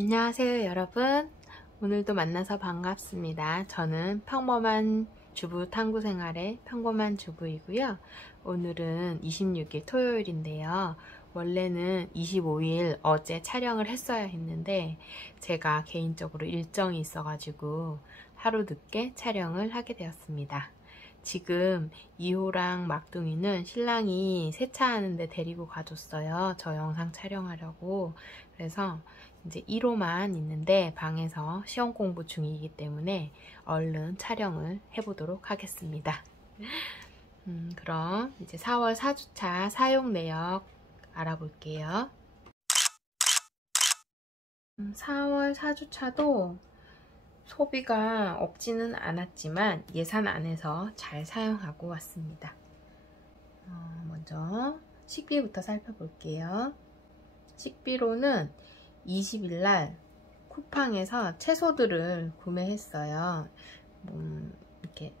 안녕하세요 여러분. 오늘도 만나서 반갑습니다. 저는 평범한 주부 탐구 생활의 평범한 주부이고요. 오늘은 26일 토요일인데요. 원래는 25일 어제 촬영을 했어야 했는데 제가 개인적으로 일정이 있어가지고 하루 늦게 촬영을 하게 되었습니다. 지금 2호랑 막둥이는 신랑이 세차하는데 데리고 가줬어요. 저 영상 촬영하려고. 그래서 이제 1호만 있는데 방에서 시험 공부 중이기 때문에 얼른 촬영을 해보도록 하겠습니다. 그럼 이제 4월 4주차 사용 내역 알아볼게요. 4월 4주차도 소비가 없지는 않았지만 예산 안에서 잘 사용하고 왔습니다. 먼저 식비부터 살펴볼게요. 식비로는 20일날 쿠팡에서 채소들을 구매했어요. 이렇게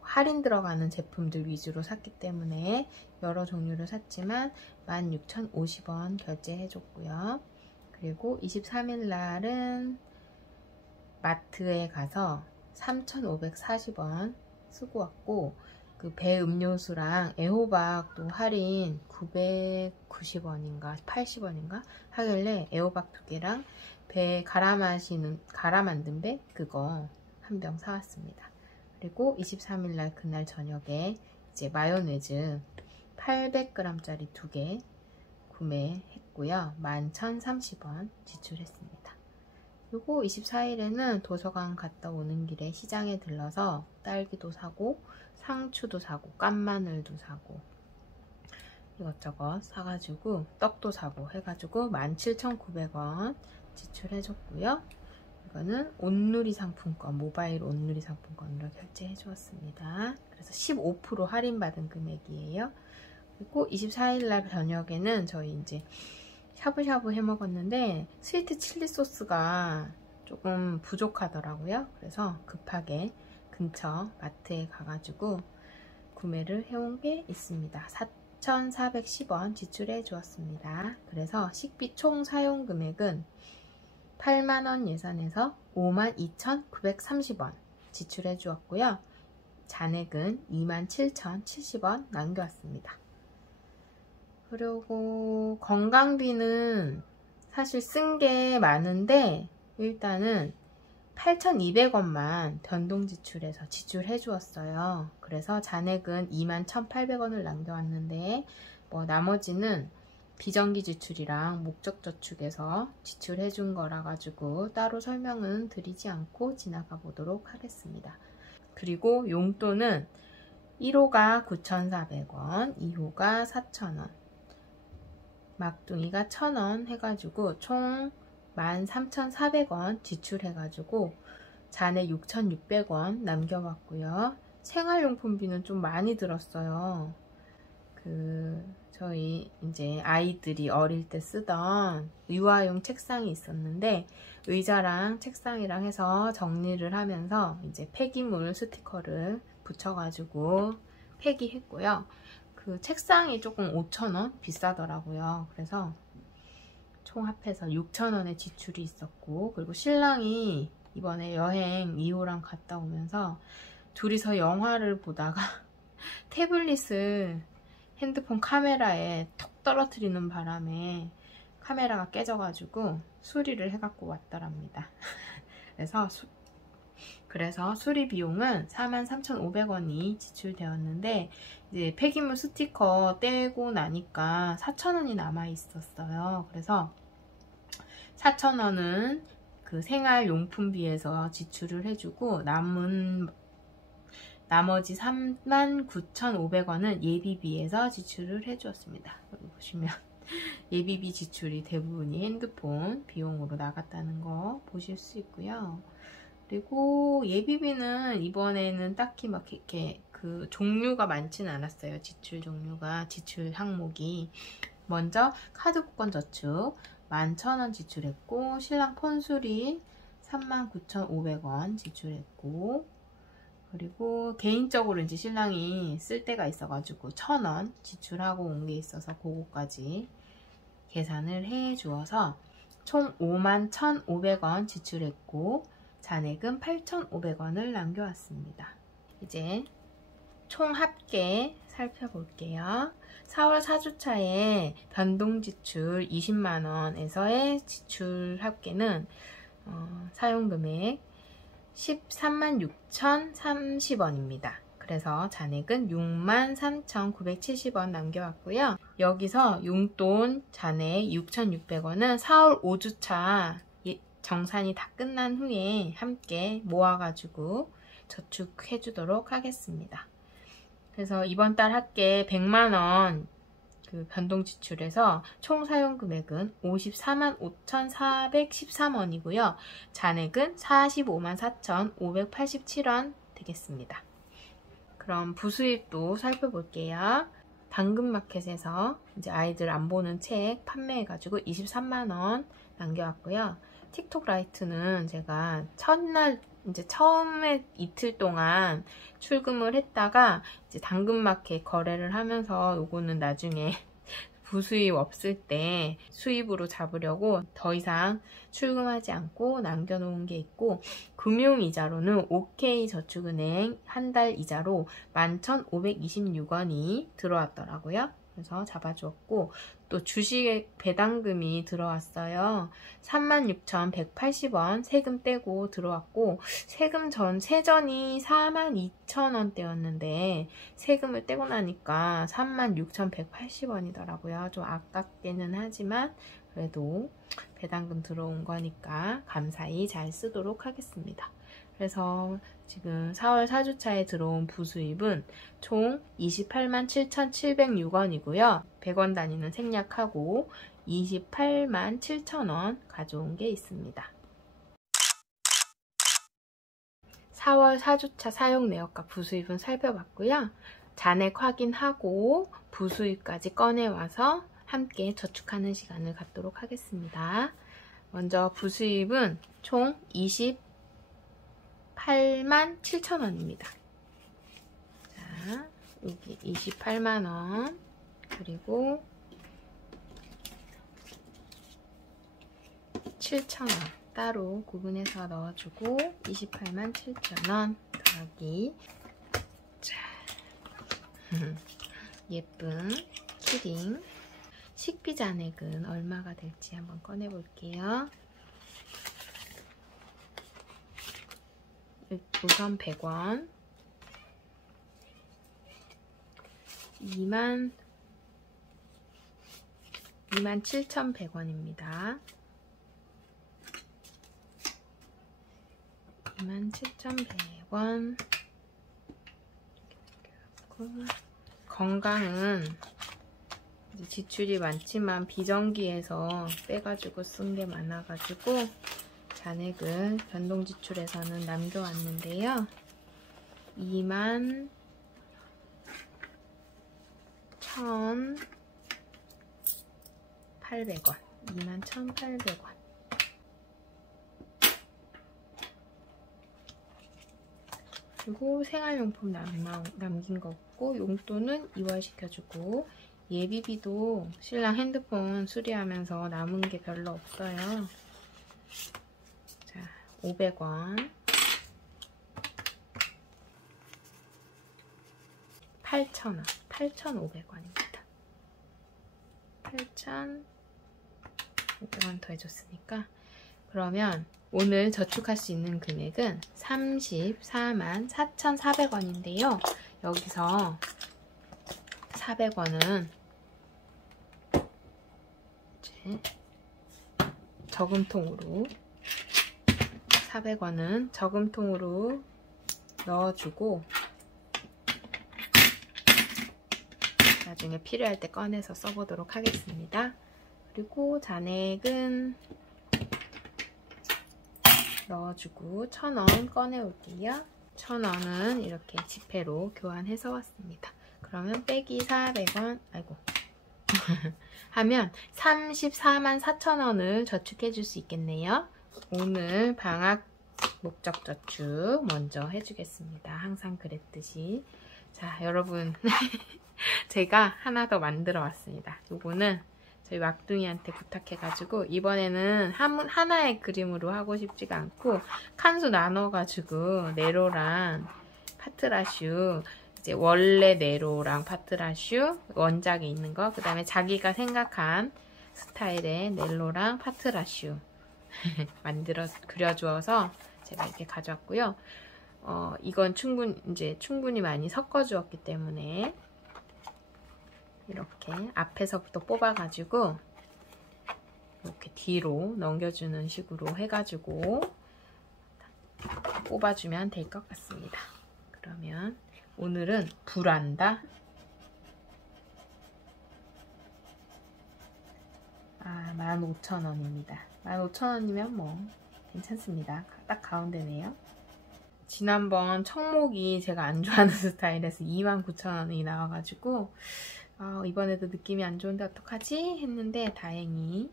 할인 들어가는 제품들 위주로 샀기 때문에 여러 종류를 샀지만 16,050원 결제해줬고요. 그리고 23일날은 마트에 가서 3,540원 쓰고 왔고, 그 배 음료수랑 애호박도 할인 990원인가 80원인가 하길래 애호박 2개랑 배 갈아 만든 배 그거 한 병 사왔습니다. 그리고 23일날 그날 저녁에 이제 마요네즈 800g짜리 2개 구매했고요. 11,030원 지출했습니다. 그리고 24일에는 도서관 갔다 오는 길에 시장에 들러서 딸기도 사고 상추도 사고 깐마늘도 사고 이것저것 사가지고 떡도 사고 해가지고 17,900원 지출해줬고요. 이거는 온누리 상품권, 모바일 온누리 상품권으로 결제해 주었습니다. 그래서 15% 할인받은 금액이에요. 그리고 24일날 저녁에는 저희 이제 샤브샤브 해 먹었는데 스위트 칠리 소스가 조금 부족하더라고요. 그래서 급하게 근처 마트에 가가지고 구매를 해온 게 있습니다. 4,410원 지출해 주었습니다. 그래서 식비 총 사용 금액은 8만원 예산에서 52,930원 지출해 주었고요. 잔액은 27,070원 남겨왔습니다. 그리고 건강비는 사실 쓴 게 많은데 일단은 8,200원만 변동 지출해서 지출해 주었어요. 그래서 잔액은 21,800원을 남겨왔는데 나머지는 비정기 지출이랑 목적저축에서 지출해 준 거라 가지고 따로 설명은 드리지 않고 지나가 보도록 하겠습니다. 그리고 용돈은 1호가 9,400원, 2호가 4,000원, 막둥이가 1,000원 해가지고 총 13,400원 지출해가지고 잔액 6,600원 남겨봤고요. 생활용품비는 좀 많이 들었어요. 저희 이제 아이들이 어릴 때 쓰던 유아용 책상이 있었는데 의자랑 책상이랑 해서 정리를 하면서 이제 폐기물 스티커를 붙여가지고 폐기했고요. 그 책상이 조금 5,000원 비싸더라고요. 그래서 총 합해서 6,000원의 지출이 있었고, 그리고 신랑이 이번에 여행 2호랑 갔다 오면서 둘이서 영화를 보다가 태블릿을 핸드폰 카메라에 톡 떨어뜨리는 바람에 카메라가 깨져가지고 수리를 해갖고 왔더랍니다. 그래서 수리 비용은 43,500원이 지출되었는데 이제 폐기물 스티커 떼고 나니까 4,000원이 남아 있었어요. 그래서 4,000원은 그 생활용품비에서 지출을 해주고 나머지 39,500원은 예비비에서 지출을 해주었습니다. 여기 보시면 예비비 지출이 대부분이 핸드폰 비용으로 나갔다는 거 보실 수 있고요. 그리고 예비비는 이번에는 딱히 막 이렇게 그 종류가 많지는 않았어요. 지출 종류가, 지출 항목이. 먼저 카드 복권 저축 11,000원 지출했고, 신랑 폰수리 39,500원 지출했고, 그리고 개인적으로 이제 신랑이 쓸 데가 있어가지고 1,000원 지출하고 온 게 있어서 그거까지 계산을 해 주어서 총 51,500원 지출했고 잔액은 8,500원을 남겨왔습니다. 이제 총 합계 살펴볼게요. 4월 4주차에 변동지출 20만원에서의 지출 합계는 사용금액 136,030원입니다. 그래서 잔액은 63,970원 남겨왔고요. 여기서 용돈 잔액 6,600원은 4월 5주차 정산이 다 끝난 후에 함께 모아가지고 저축해 주도록 하겠습니다. 그래서 이번 달 합계 100만원 그 변동 지출에서 총 사용 금액은 545,413원이고요. 잔액은 454,587원 되겠습니다. 그럼 부수입도 살펴볼게요. 당근마켓에서 이제 아이들 안 보는 책 판매해가지고 23만원 남겨왔고요. 틱톡 라이트는 제가 첫날 이제 처음에 이틀 동안 출금을 했다가 이제 당근마켓 거래를 하면서 요거는 나중에 부수입 없을 때 수입으로 잡으려고 더 이상 출금하지 않고 남겨놓은 게 있고, 금융이자로는 OK저축은행 한 달 이자로 11,526원이 들어왔더라고요. 그래서 잡아주었고, 또 주식 배당금이 들어왔어요. 36,180원 세금 떼고 들어왔고, 세전이 42,000원대였는데 세금을 떼고 나니까 36,180원이더라고요. 좀 아깝기는 하지만 그래도 배당금 들어온 거니까 감사히 잘 쓰도록 하겠습니다. 그래서 지금 4월 4주차에 들어온 부수입은 총 287,706원이고요. 100원 단위는 생략하고 287,000원 가져온 게 있습니다. 4월 4주차 사용 내역과 부수입은 살펴봤고요. 잔액 확인하고 부수입까지 꺼내와서 함께 저축하는 시간을 갖도록 하겠습니다. 먼저 부수입은 총 287,000원입니다. 자, 여기 28만원, 그리고 7,000원 따로 구분해서 넣어주고 287,000원 더하기, 자, 예쁜 키링 식비 잔액은 얼마가 될지 한번 꺼내 볼게요. 우선 100원, 27,100원입니다. 27,100원. 건강은 지출이 많지만 비정기에서 빼가지고 쓴 게 많아가지고 잔액을 변동지출에서는 남겨왔는데요. 21,800원. 21,800원. 그리고 생활용품 남긴 거 없고, 용돈은 이월시켜주고, 예비비도 신랑 핸드폰 수리하면서 남은 게 별로 없어요. 자, 500원. 8,000원. 8,500원입니다. 8,500원 더 해줬으니까, 그러면 오늘 저축할 수 있는 금액은 344,400원인데요. 여기서 400원은 이제 저금통으로, 400원은 저금통으로 넣어주고 나중에 필요할 때 꺼내서 써보도록 하겠습니다. 그리고 잔액은 넣어주고 1,000원 꺼내올게요. 1,000원은 이렇게 지폐로 교환해서 왔습니다. 그러면 빼기 400원, 아이고 하면 344,000원을 저축해 줄 수 있겠네요. 오늘 방학 목적 저축 먼저 해주겠습니다. 항상 그랬듯이. 자, 여러분 제가 하나 더 만들어 왔습니다. 요거는 저희 막둥이한테 부탁해가지고 이번에는 하나의 그림으로 하고 싶지가 않고 칸수 나눠가지고 네로랑 파트라슈, 이제 원래 네로랑 파트라슈 원작에 있는 거, 그 다음에 자기가 생각한 스타일의 넬로랑 파트라슈 그려주어서 제가 이렇게 가져왔고요. 이건 충분히 많이 섞어주었기 때문에 이렇게 앞에서부터 뽑아가지고 이렇게 뒤로 넘겨주는 식으로 해가지고 뽑아주면 될 것 같습니다. 그러면 오늘은 불안다. 15,000원입니다. 15,000원이면 뭐 괜찮습니다. 딱 가운데네요. 지난번 청목이 제가 안 좋아하는 스타일에서 29,000원이 나와가지고 이번에도 느낌이 안 좋은데 어떡하지? 했는데 다행히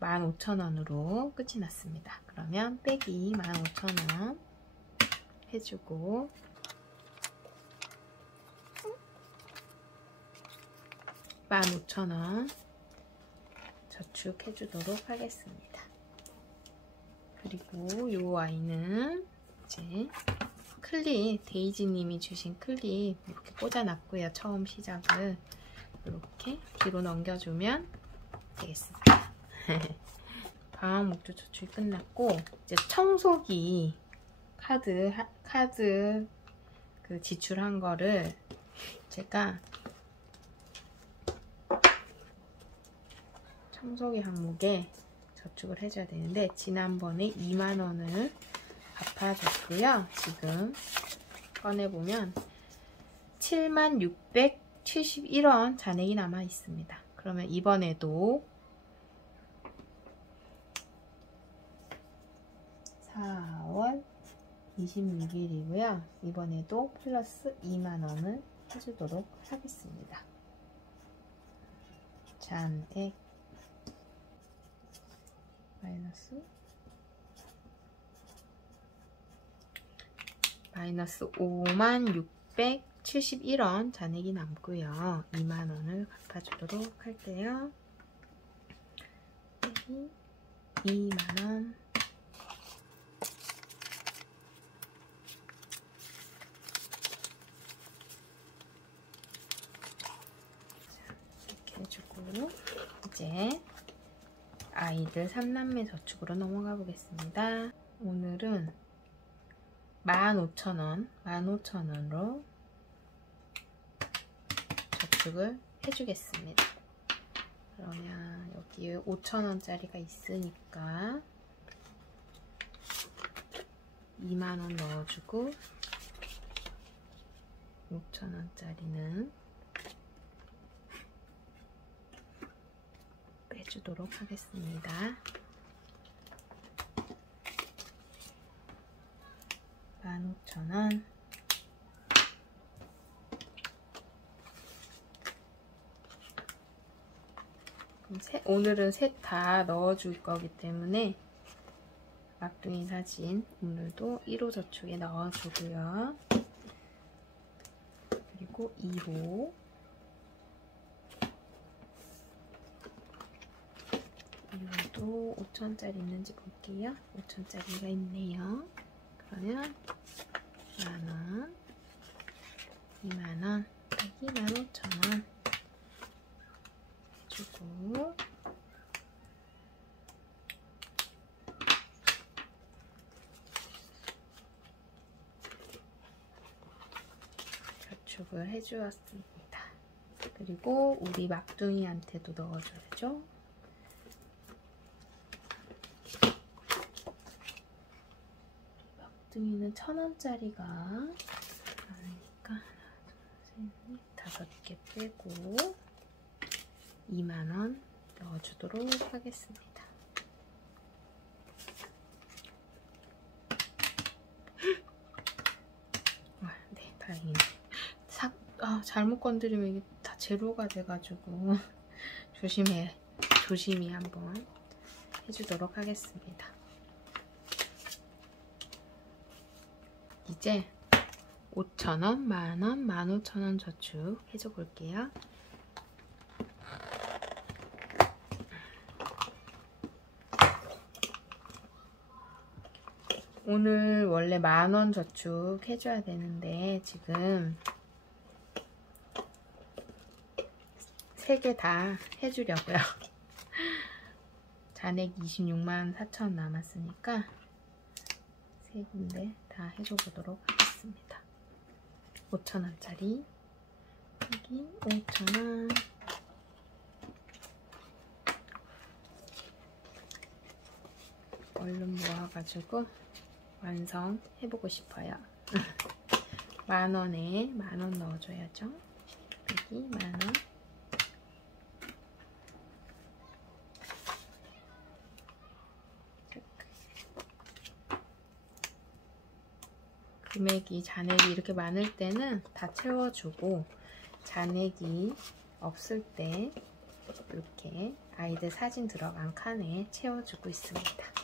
15,000원으로 끝이 났습니다. 그러면 빼기 15,000원 해주고 15,000원 저축해주도록 하겠습니다. 그리고 이 아이는 이제 클립, 데이지님이 주신 클립 이렇게 꽂아놨고요. 처음 시작을 이렇게 뒤로 넘겨주면 되겠습니다. 방학 목조 저축이 끝났고 이제 청소기 카드 그 지출한 거를 제가 청소기 항목에 저축을 해줘야 되는데 지난번에 2만원을 갚아줬고요. 지금 꺼내보면 76,671원 잔액이 남아 있습니다. 그러면 이번에도 4월 26일이고요. 이번에도 플러스 2만원을 해주도록 하겠습니다. 잔액 마이너스 51,671원 잔액이 남고요. 2만원을 갚아주도록 할게요. 2만원 이렇게 해주고 이제 아이들 3남매 저축으로 넘어가 보겠습니다. 오늘은 15,000원으로 저축을 해주겠습니다. 그러면 여기에 5,000원짜리가 있으니까 2만원 넣어주고 5,000원짜리는 빼주도록 하겠습니다. 15,000원 오늘은 셋 다 넣어줄 거기 때문에 막둥이 사진 오늘도 1호 저축에 넣어주고요. 그리고 2호 2호도 5,000원짜리 있는지 볼게요. 5,000원짜리가 있네요. 그러면 만원, 2만원, 빼기 15,000원 해주고 저축을 해주었습니다. 그리고 우리 막둥이한테도 넣어줘야죠. 막둥이는 1,000원짜리가 많으니까 하나, 둘, 셋, 넷, 5개 빼고 2만원 넣어주도록 하겠습니다. 네, 다행이네. 잘못 건드리면 이게 다 제로가 돼가지고 조심히 한번 해주도록 하겠습니다. 이제 5,000원, 만원, 15,000원 저축 해줘 볼게요. 오늘 원래 10,000원 저축 해줘야 되는데 지금 3개 다 해주려고요. 잔액 264,000원 남았으니까 3군데 다 해줘보도록 하겠습니다. 5,000원짜리 여기 5,000원, 얼른 모아가지고 완성해보고 싶어요. 10,000원에 10,000원 넣어줘야죠. 여기 10,000원, 금액이 잔액이 이렇게 많을 때는 다 채워주고 잔액이 없을 때 이렇게 아이들 사진 들어간 칸에 채워주고 있습니다.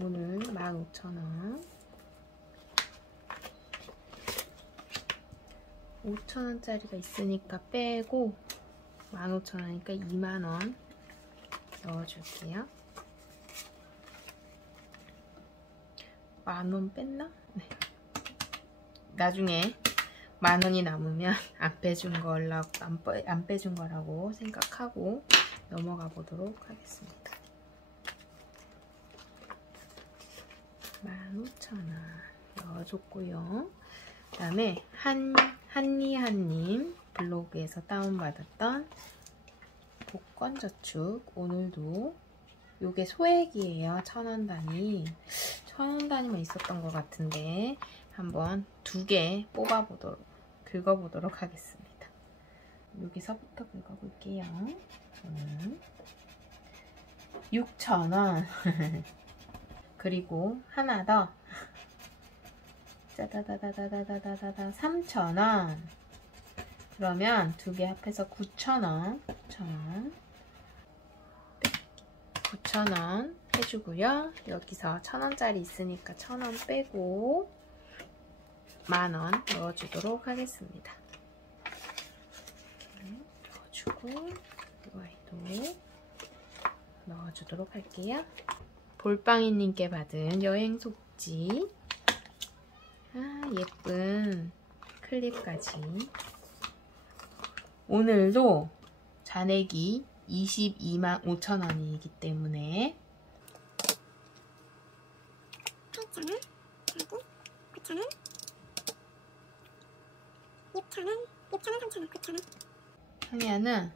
오늘 15,000원, 5,000원짜리가 있으니까 빼고 15,000원이니까 20,000원 넣어줄게요. 10,000원 뺐나? 네. 나중에 10,000원이 남으면 안 빼준 거라고 생각하고 넘어가 보도록 하겠습니다. 15,000원 넣어줬고요. 그 다음에 한리한님 블로그에서 다운받았던 복권저축, 오늘도 요게 소액이에요. 1,000원 단위. 1,000원 단위만 있었던 것 같은데 한번 2개 긁어보도록 하겠습니다. 여기서부터 긁어볼게요. 6,000원 그리고 하나 더 짜다다다다다다다다 3,000원. 그러면 2개 합해서 9,000원 9,000원 해주고요. 여기서 1,000원짜리 있으니까 1,000원 빼고 10,000원 넣어주도록 하겠습니다. 넣어주고 이 아이도 넣어주도록 할게요. 볼빵이님께 받은 여행 속지, 예쁜 클립까지. 오늘도 잔액이 225,000원이기 때문에 8,000원, 그리고 9,000원, 6,000원, 3,000원, 9,000원 하면은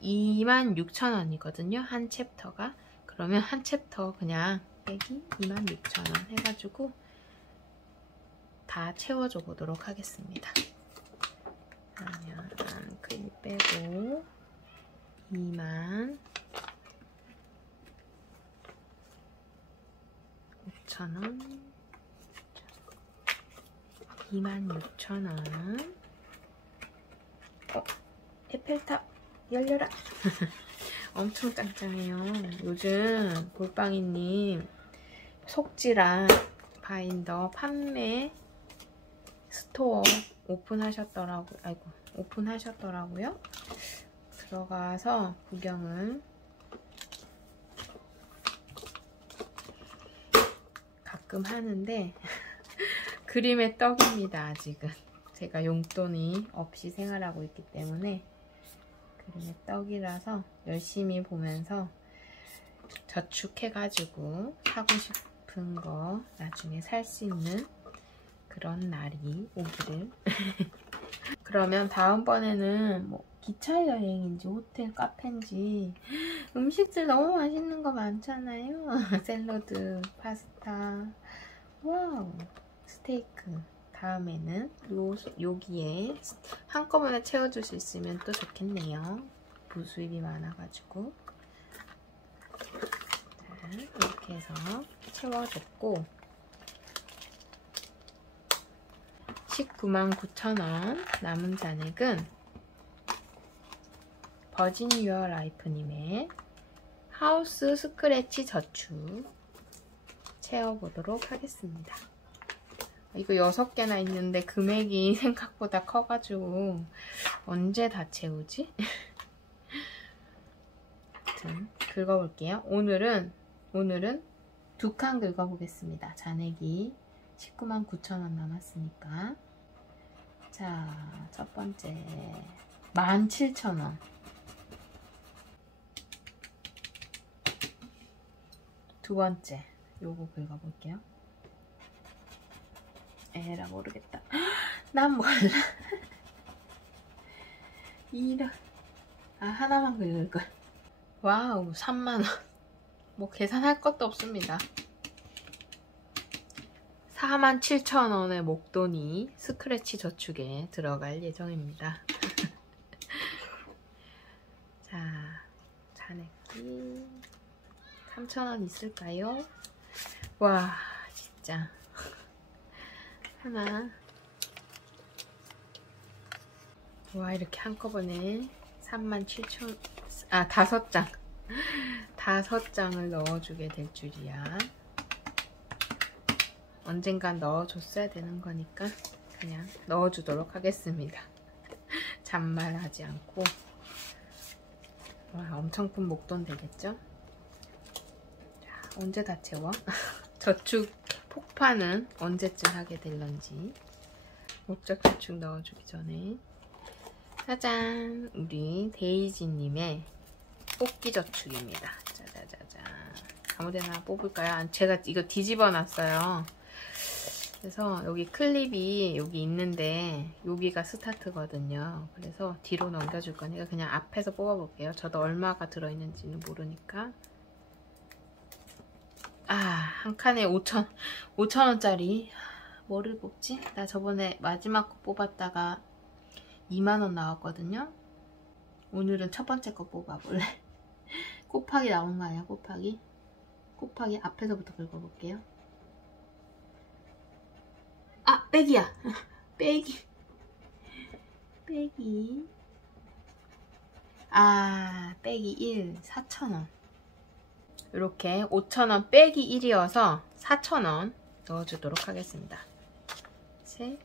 26,000원이거든요. 한 챕터가. 그러면 한 챕터 그냥 빼기 26,000원 해가지고 다 채워줘 보도록 하겠습니다. 그러면 클립 빼고 25,000원, 26,000원. 에펠탑 열려라. 엄청 짱짱해요. 요즘 볼빵이님 속지랑 바인더 판매 스토어 오픈하셨더라고요. 들어가서 구경을 가끔 하는데 그림의 떡입니다. 아직은 제가 용돈이 없이 생활하고 있기 때문에 그림의 떡이라서 열심히 보면서 저축해가지고 사고 싶은 거 나중에 살 수 있는 그런 날이 오기를. 그러면 다음번에는 뭐 기차 여행인지 호텔 카페인지 음식들 너무 맛있는 거 많잖아요. 샐러드, 파스타, 와우, 스테이크. 다음에는 여기에 한꺼번에 채워줄 수 있으면 또 좋겠네요. 부수입이 많아가지고. 자, 이렇게 해서 채워줬고 199,900원. 남은 잔액은 버진 유어 라이프님의 하우스 스크래치 저축 채워보도록 하겠습니다. 이거 6개나 있는데 금액이 생각보다 커가지고 언제 다 채우지? 아무튼 긁어볼게요. 오늘은 두 칸 긁어보겠습니다. 잔액이 199,000원 남았으니까. 자, 첫 번째 17,000원. 두 번째 요거 긁어볼게요. 에라 모르겠다. 난 몰라. 이런. 아, 하나만 긁을걸. 와우, 3만원. 뭐 계산할 것도 없습니다. 47,000원의 목돈이 스크래치 저축에 들어갈 예정입니다. 자, 잔액이 3,000원 있을까요? 와, 진짜. 하나. 와, 이렇게 한꺼번에 37,000원, 아, 5장. 5장을 넣어주게 될 줄이야. 언젠간 넣어줬어야 되는 거니까 그냥 넣어주도록 하겠습니다. 잔말하지 않고. 와, 엄청 큰 목돈 되겠죠? 자, 언제 다 채워? 저축 폭파는 언제쯤 하게 될런지. 목적 저축 넣어주기 전에. 짜잔! 우리 데이지님의 뽑기 저축입니다. 짜자자자. 아무데나 뽑을까요? 제가 이거 뒤집어 놨어요. 그래서 여기 클립이 여기 있는데 여기가 스타트거든요. 그래서 뒤로 넘겨줄 거니까 그냥 앞에서 뽑아볼게요. 저도 얼마가 들어있는지는 모르니까. 아, 한 칸에 5,000원짜리. 뭐를 뽑지? 나 저번에 마지막 거 뽑았다가 2만원 나왔거든요. 오늘은 첫 번째 거 뽑아볼래. 곱하기 나온 거 아니야? 곱하기 앞에서부터 긁어볼게요. 아, 빼기야. 빼기. 아, 빼기 1, 4,000원. 이렇게 5,000원 빼기 1이어서 4,000원 넣어주도록 하겠습니다. 셋.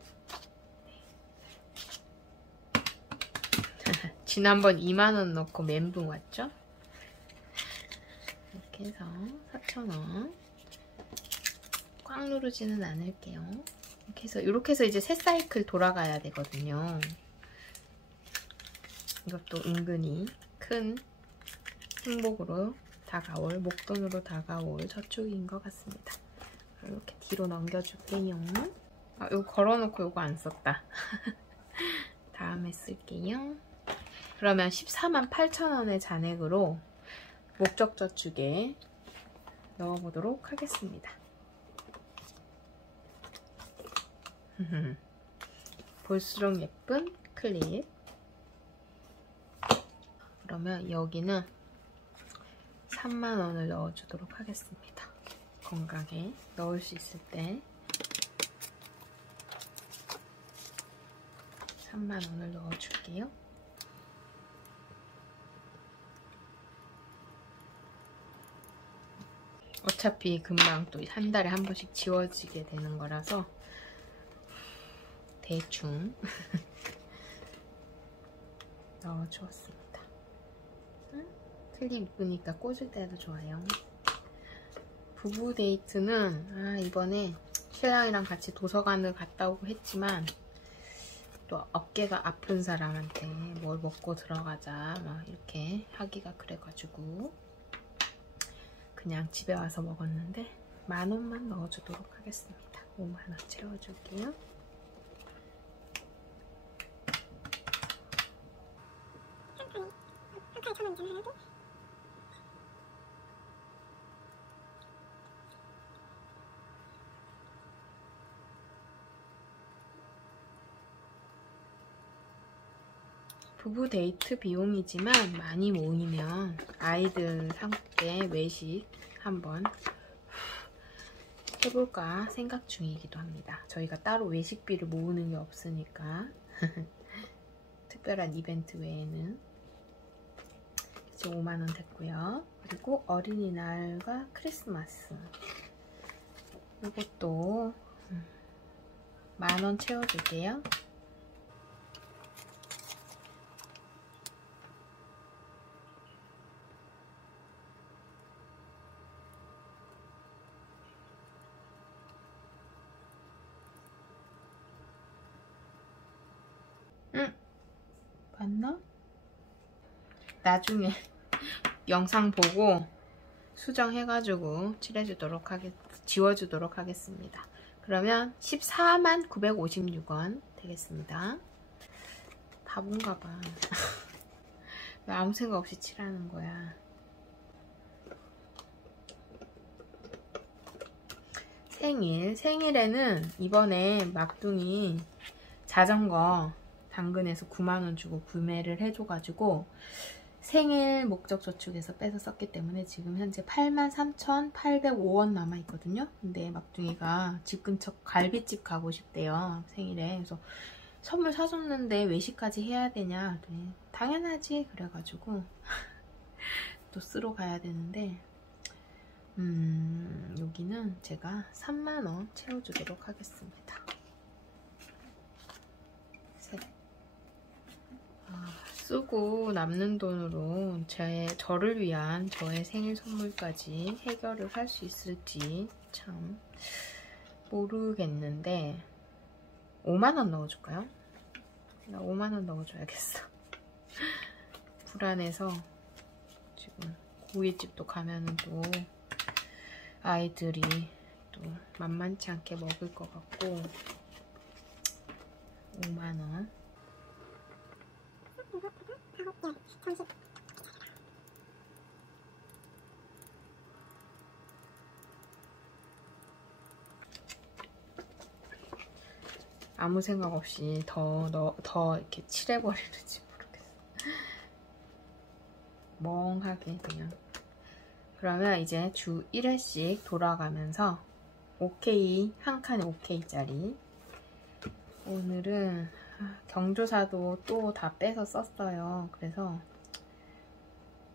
지난번 2만원 넣고 멘붕 왔죠? 이렇게 해서 4,000원. 꽉 누르지는 않을게요. 이렇게 해서 이제 새 사이클 돌아가야 되거든요. 이것도 은근히 큰 행복으로 다가올, 목돈으로 다가올 저축인 것 같습니다. 이렇게 뒤로 넘겨줄게요. 아, 이거 걸어놓고 이거 안 썼다. 다음에 쓸게요. 그러면 148,000원의 잔액으로 목적 저축에 넣어보도록 하겠습니다. 볼수록 예쁜 클립. 그러면 여기는 3만원을 넣어주도록 하겠습니다. 건강에 넣을 수 있을 때 3만원을 넣어줄게요. 어차피 금방 또 한 달에 한 번씩 지워지게 되는 거라서 대충 넣어주었습니다. 클립 이쁘니까 꽂을 때도 좋아요. 부부 데이트는 이번에 신랑이랑 같이 도서관을 갔다 오고 했지만 또 어깨가 아픈 사람한테 뭘 먹고 들어가자 막 이렇게 하기가 그래가지고 그냥 집에 와서 먹었는데 10,000원만 넣어주도록 하겠습니다. 5만원 채워줄게요. 부부 데이트 비용이지만 많이 모이면 아이들 함께 외식 한번 해볼까 생각 중이기도 합니다. 저희가 따로 외식비를 모으는 게 없으니까 특별한 이벤트 외에는. 이제 5만원 됐고요. 그리고 어린이날과 크리스마스 이것도 10,000원 채워줄게요. 응? 맞나? 나중에 영상 보고 수정해가지고 지워주도록 하겠습니다. 그러면 14만 956원 되겠습니다. 바본가 봐. 왜 아무 생각 없이 칠하는 거야. 생일에는 이번에 막둥이 자전거 당근에서 9만원 주고 구매를 해줘가지고 생일 목적 저축에서 빼서 썼기 때문에 지금 현재 83,805원 남아있거든요. 근데 막둥이가 집 근처 갈비집 가고 싶대요. 생일에. 그래서 선물 사줬는데 외식까지 해야 되냐? 그랬더니 당연하지. 그래가지고 또 쓰러 가야 되는데 여기는 제가 3만원 채워주도록 하겠습니다. 쓰고 남는 돈으로 저를 위한 저의 생일 선물까지 해결을 할 수 있을지 참 모르겠는데 5만원 넣어줄까요? 나 5만원 넣어줘야겠어. 불안해서 지금 고깃집도 가면은 또 아이들이 또 만만치 않게 먹을 것 같고 5만원 아무 생각 없이 더 이렇게 칠해버리는지 모르겠어. 멍하게 그냥. 그러면 이제 주 1회씩 돌아가면서 OK, 한 칸에 OK짜리. 오늘은 경조사도 또 다 빼서 썼어요. 그래서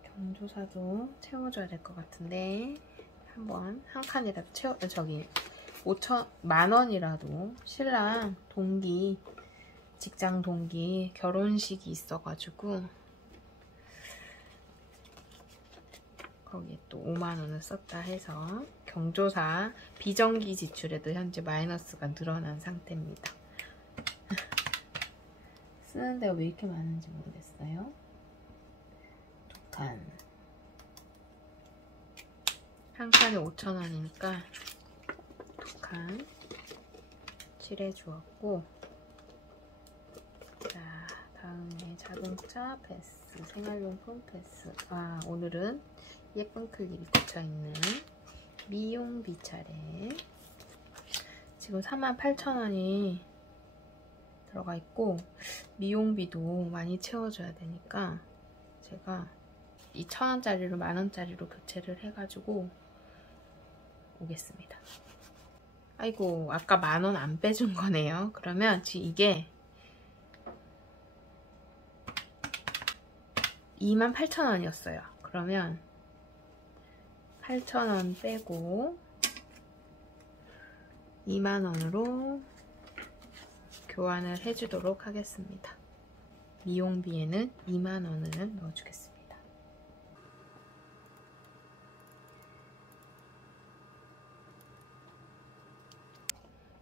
경조사도 채워줘야 될 것 같은데 한번 한 칸이라도 만원이라도 신랑 동기, 직장 동기 결혼식이 있어가지고 거기에 또 5만원을 썼다 해서 경조사 비정기 지출에도 현재 마이너스가 늘어난 상태입니다. 쓰는 데가 왜 이렇게 많은지 모르겠어요. 두 칸. 한 칸에 5,000원이니까 두 칸 칠해주었고, 자, 다음에 자동차 패스, 생활용품 패스. 오늘은 예쁜 클립이 꽂혀있는 미용비 차례. 지금 48,000원이 들어가 있고 미용비도 많이 채워줘야 되니까 제가 이 1,000원짜리로 만원짜리로 교체를 해가지고 오겠습니다. 아이고, 아까 만원 안 빼준 거네요. 그러면 지금 이게 28,000원이었어요. 그러면 8,000원 빼고 2만원으로 교환을 해주도록 하겠습니다. 미용비에는 2만원을 넣어주겠습니다.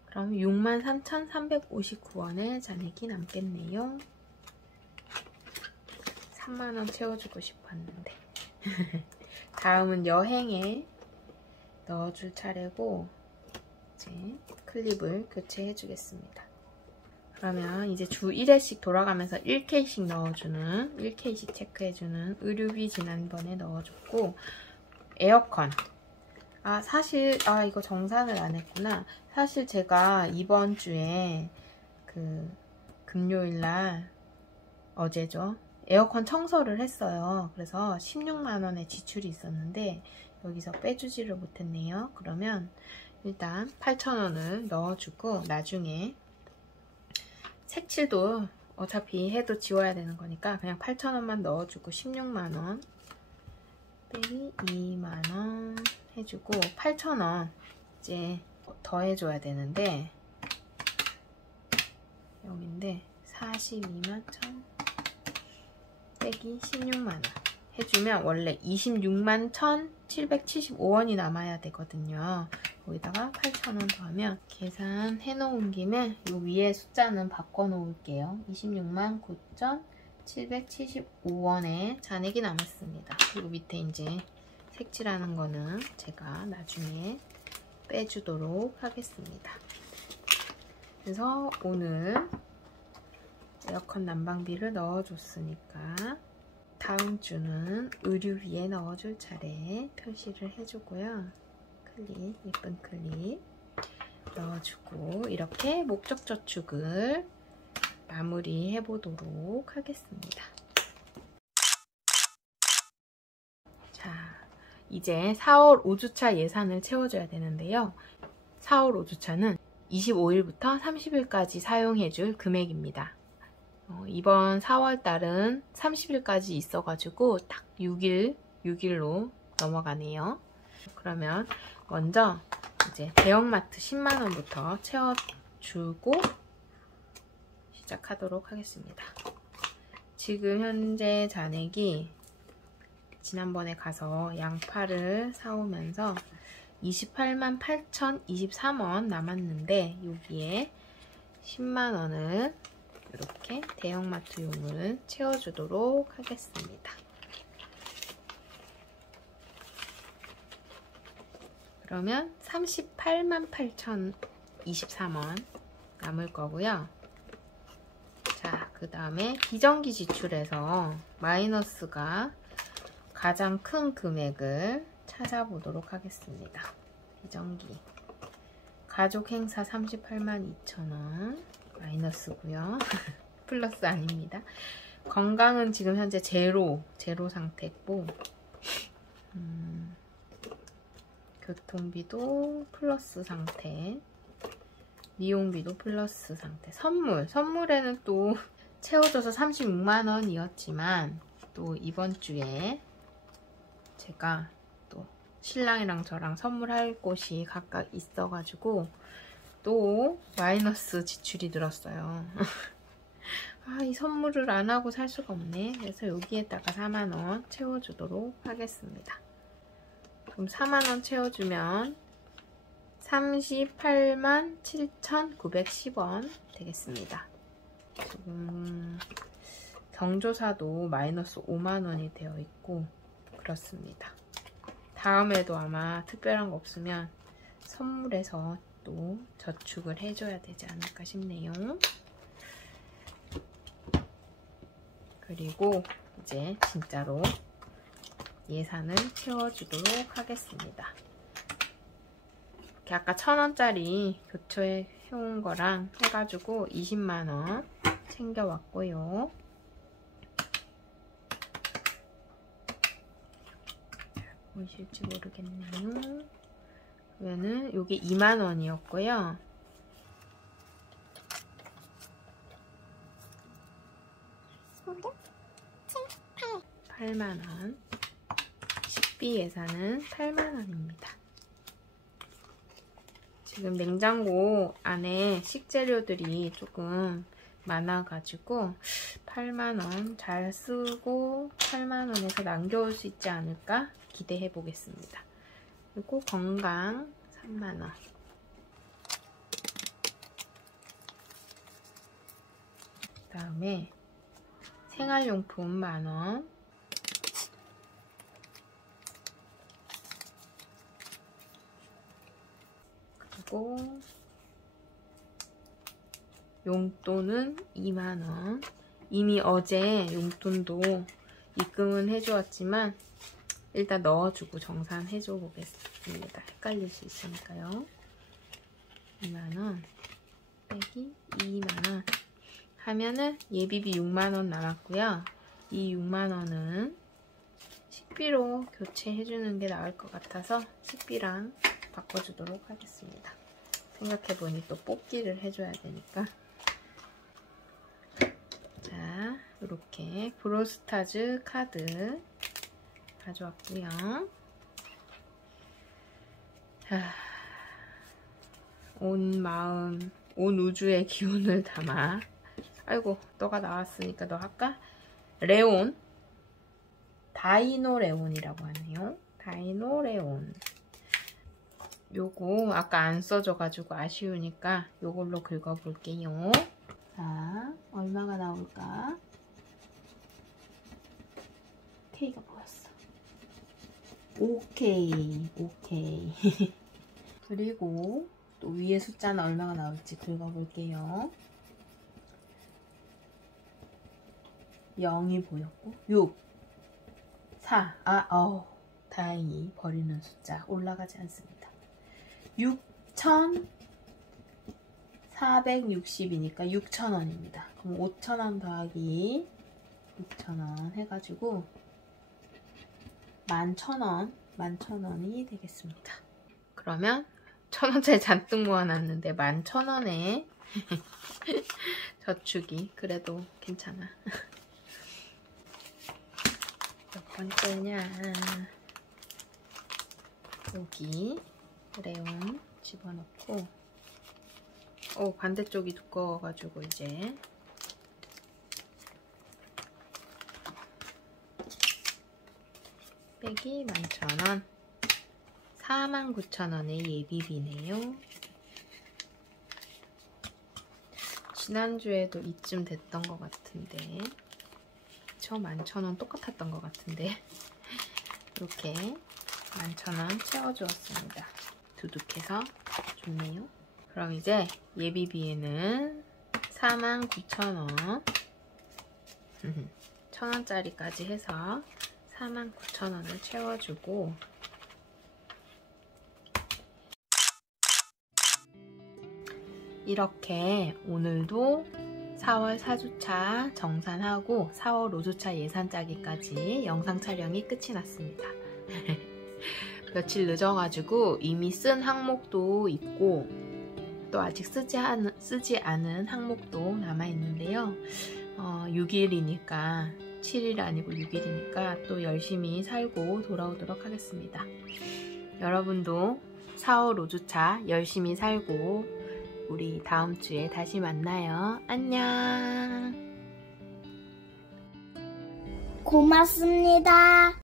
그럼 63,359원의 잔액이 남겠네요. 3만원 채워주고 싶었는데 다음은 여행에 넣어줄 차례고 이제 클립을 교체해 주겠습니다. 그러면 이제 주 1회씩 돌아가면서 1K씩 넣어주는, 1K씩 체크해주는 의류비 지난번에 넣어줬고, 에어컨. 사실 이거 정산을 안 했구나. 사실 제가 이번 주에 금요일날 어제죠. 에어컨 청소를 했어요. 그래서 16만원의 지출이 있었는데 여기서 빼주지를 못했네요. 그러면 일단 8,000원을 넣어주고 나중에 색칠도 어차피 해도 지워야 되는 거니까 그냥 8,000원만 넣어주고 16만원 빼기 2만원 해주고 8,000원 이제 더 해줘야 되는데 여기인데 42만 1,000 빼기 16만원 해주면 원래 26만 1,775원이 남아야 되거든요. 거기다가 8,000원 더하면 계산해 놓은 김에 요 위에 숫자는 바꿔 놓을게요. 26만 9,775원의 잔액이 남았습니다. 그리고 밑에 이제 색칠하는 거는 제가 나중에 빼주도록 하겠습니다. 그래서 오늘 에어컨 난방비를 넣어줬으니까 다음 주는 의류비에 넣어줄 차례 표시를 해주고요. 클립, 예쁜 클립 넣어주고 이렇게 목적 저축을 마무리해 보도록 하겠습니다. 자, 이제 4월 5주차 예산을 채워줘야 되는데요. 4월 5주차는 25일부터 30일까지 사용해줄 금액입니다. 이번 4월달은 30일까지 있어가지고 딱 6일로 넘어가네요. 그러면 먼저 이제 대형마트 10만원부터 채워주고 시작하도록 하겠습니다. 지금 현재 잔액이 지난번에 가서 양파를 사오면서 28만 8,023원 남았는데 여기에 10만원을 이렇게 대형마트용을 채워주도록 하겠습니다. 그러면 38만 8,023원 남을 거고요. 자, 그 다음에 비정기 지출에서 마이너스가 가장 큰 금액을 찾아보도록 하겠습니다. 비정기 가족 행사 38만 2천원 마이너스고요. 플러스 아닙니다. 건강은 지금 현재 제로 상태고 교통비도 플러스 상태, 미용비도 플러스 상태. 선물에는 또 채워져서 36만원이었지만 또 이번 주에 제가 또 신랑이랑 저랑 선물할 곳이 각각 있어가지고 또 마이너스 지출이 들었어요. 아, 이 선물을 안 하고 살 수가 없네. 그래서 여기에다가 4만원 채워주도록 하겠습니다. 그럼 4만원 채워주면 38만 7,910원 되겠습니다. 지금 경조사도 마이너스 5만원이 되어 있고 그렇습니다. 다음에도 아마 특별한 거 없으면 선물에서 또 저축을 해줘야 되지 않을까 싶네요. 그리고 이제 진짜로 예산을 채워주도록 하겠습니다. 이렇게 아까 1,000원짜리 교체해 온 거랑 해가지고 20만원 챙겨왔고요. 보이실지 모르겠네요. 그러면은 요게 2만원이었고요. 8만원. 식비 예산은 8만원입니다. 지금 냉장고 안에 식재료들이 조금 많아가지고 8만원 잘 쓰고 8만원에서 남겨올 수 있지 않을까 기대해 보겠습니다. 그리고 건강 3만원. 그 다음에 생활용품 만원. 그리고 용돈은 2만원. 이미 어제 용돈도 입금은 해주었지만 일단 넣어주고 정산해줘 보겠습니다. 헷갈릴 수 있으니까요. 2만원 빼기 2만원 하면은 예비비 6만원 남았고요. 이 6만원은 식비로 교체해주는 게 나을 것 같아서 식비랑 바꿔주도록 하겠습니다. 생각해보니 또 뽑기를 해줘야 되니까. 자, 이렇게 브로스타즈 카드 가져왔고요. 자, 온 마음, 온 우주의 기운을 담아. 아이고, 너가 나왔으니까 너 할까? 레온. 다이노 레온이라고 하네요. 다이노 레온. 요거 아까 안 써져가지고 아쉬우니까 요걸로 긁어볼게요. 자, 얼마가 나올까? K가 보였어. 오케이. 그리고 또 위에 숫자는 얼마가 나올지 긁어볼게요. 0이 보였고 6, 4, 다행히 버리는 숫자 올라가지 않습니다. 6,460이니까 6,000원입니다. 그럼 5,000원 더하기 6,000원 해가지고 11,000원이 되겠습니다. 그러면 1,000원짜리 잔뜩 모아놨는데 11,000원에 저축이 그래도 괜찮아. 몇 번째냐? 여기 크레용 집어넣고 반대쪽이 두꺼워가지고 이제 빼기 11,000원 49,000원의 예비비네요. 지난주에도 이쯤 됐던 것 같은데 저 11,000원 똑같았던 것 같은데 이렇게 11,000원 채워주었습니다. 두둑해서 좋네요. 그럼 이제 예비비에는 49,000원 1,000원짜리까지 해서 49,000원을 채워주고 이렇게 오늘도 4월 4주차 정산하고 4월 5주차 예산 짜기까지 영상 촬영이 끝이 났습니다. 며칠 늦어가지고 이미 쓴 항목도 있고 또 아직 쓰지 않은 항목도 남아있는데요. 6일이니까 7일 아니고 6일이니까 또 열심히 살고 돌아오도록 하겠습니다. 여러분도 4월 5주차 열심히 살고 우리 다음 주에 다시 만나요. 안녕. 고맙습니다.